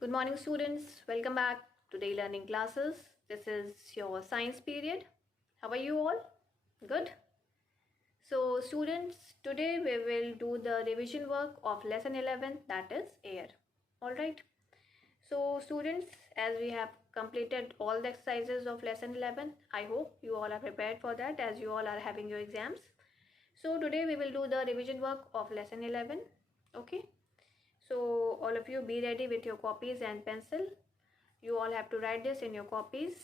Good morning, students. Welcome back to Day Learning Classes. This is your science period. How are you all? Good? So, students, today we will do the revision work of lesson 11, that is air. Alright. So, students, as we have completed all the exercises of lesson 11, I hope you all are prepared for that as you all are having your exams. So, today we will do the revision work of lesson 11. Okay. So all of you be ready with your copies and pencil. You all have to write this in your copies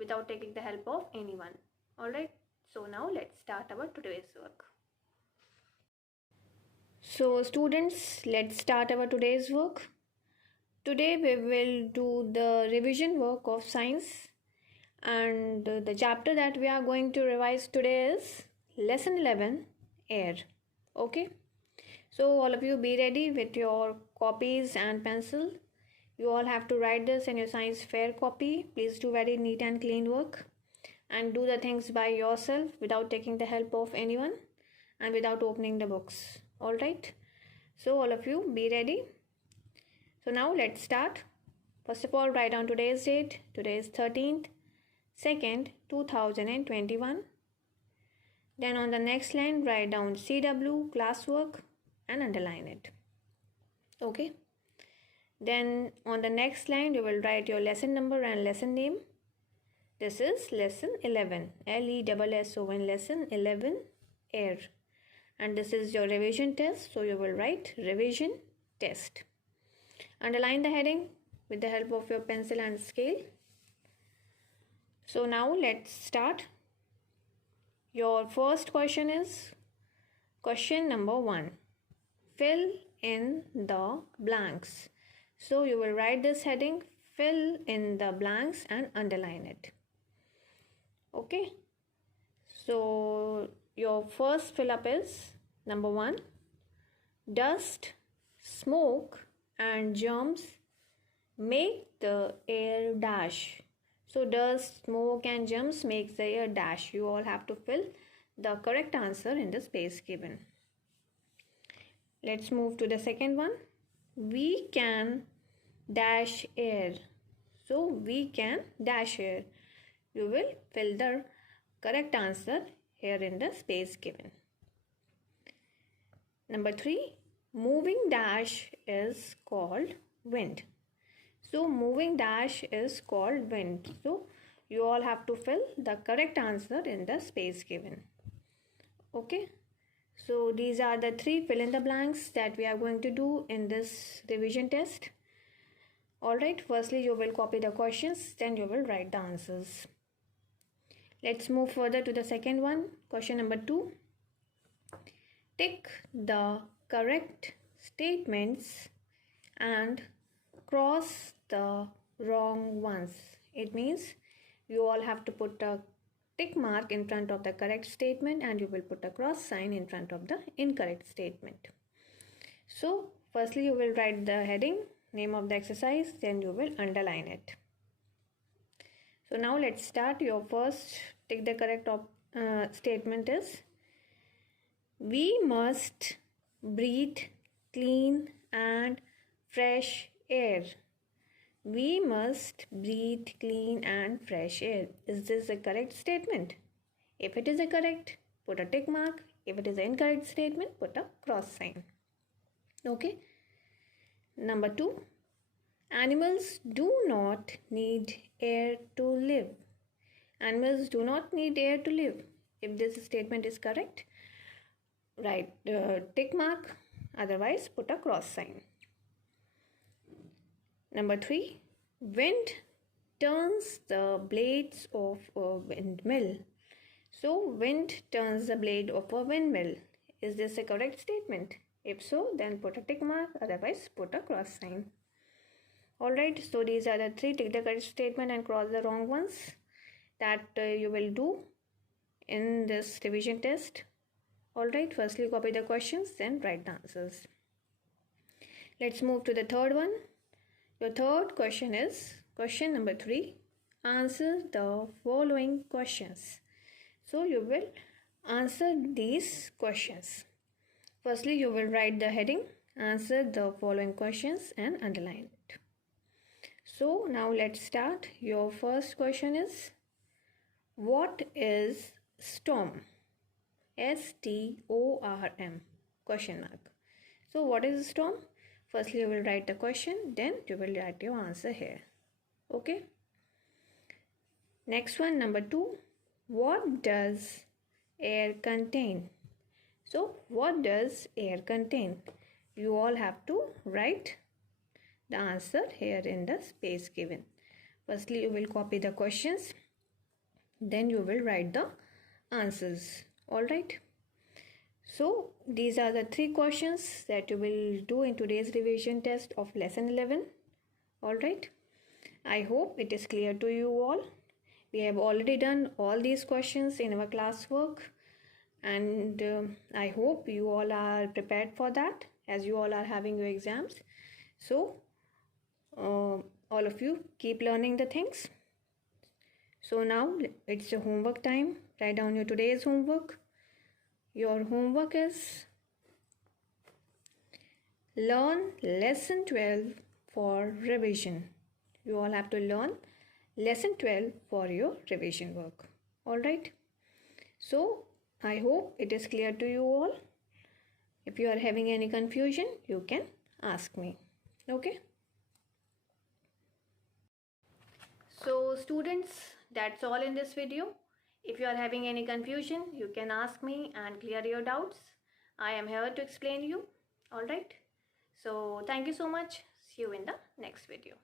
without taking the help of anyone. Alright, so now let's start our today's work. So students, let's start our today's work. Today we will do the revision work of science, and the chapter that we are going to revise today is lesson 11, air. Okay. So all of you be ready with your copies and pencil. You all have to write this in your science fair copy. Please do very neat and clean work and do the things by yourself without taking the help of anyone and without opening the books. Alright. So all of you be ready. So now let's start. First of all, write down today's date. Today is 13th, 2nd, 2021. Then on the next line, write down CW, classwork, and underline it. Okay. Then on the next line you will write your lesson number and lesson name. This is lesson 11, LESSON, lesson 11, air. And this is your revision test, so you will write revision test. Underline the heading with the help of your pencil and scale. So now let's start. Your first question is question number 1. Fill in the blanks. So you will write this heading, fill in the blanks and underline it. Okay. So your first fill up is number 1. Dust, smoke and germs make the air dash. So dust, smoke and germs makes the air dash. You all have to fill the correct answer in the space given. Let's move to the second one. We can dash air. So we can dash air. You will fill the correct answer here in the space given. Number 3. Moving dash is called wind. So moving dash is called wind. So you all have to fill the correct answer in the space given. Okay. So these are the 3 fill in the blanks that we are going to do in this revision test. Alright, firstly you will copy the questions, then you will write the answers. Let's move further to the second one. Question number 2. Tick the correct statements and cross the wrong ones. It means you all have to put a tick mark in front of the correct statement and you will put a cross sign in front of the incorrect statement. So firstly you will write the heading, name of the exercise, then you will underline it. So now let's start. Your first tick the correct statement is, we must breathe clean and fresh air. We must breathe clean and fresh air. Is this a correct statement? If it is a correct, put a tick mark. If it is an incorrect statement, put a cross sign. Okay. Number 2. Animals do not need air to live. Animals do not need air to live. If this statement is correct, write tick mark. Otherwise, put a cross sign. Number 3. Wind turns the blades of a windmill. So, wind turns the blade of a windmill. Is this a correct statement? If so, then put a tick mark. Otherwise, put a cross sign. Alright, so these are the 3 tick the correct statement and cross the wrong ones that you will do in this revision test. Alright, firstly copy the questions, then write the answers. Let's move to the third one. Your third question is question number 3. Answer the following questions. So you will answer these questions. Firstly, you will write the heading, answer the following questions and underline it. So now let's start. Your first question is, what is storm? STORM question mark. So what is storm? Firstly you will write the question, then you will write your answer here. Okay. Next one, number 2. What does air contain? So what does air contain? You all have to write the answer here in the space given. Firstly you will copy the questions, then you will write the answers. Alright. So these are the 3 questions that you will do in today's revision test of lesson 11. Alright. I hope it is clear to you all. We have already done all these questions in our classwork, and I hope you all are prepared for that, as you all are having your exams. So all of you keep learning the things. So now it's your homework time. Write down your today's homework. Your homework is learn lesson 12 for revision. You all have to learn lesson 12 for your revision work. Alright. So I hope it is clear to you all. If you are having any confusion, you can ask me. Okay. So students, that's all in this video. If you are having any confusion, you can ask me and clear your doubts. I am here to explain you. Alright. So thank you so much. See you in the next video.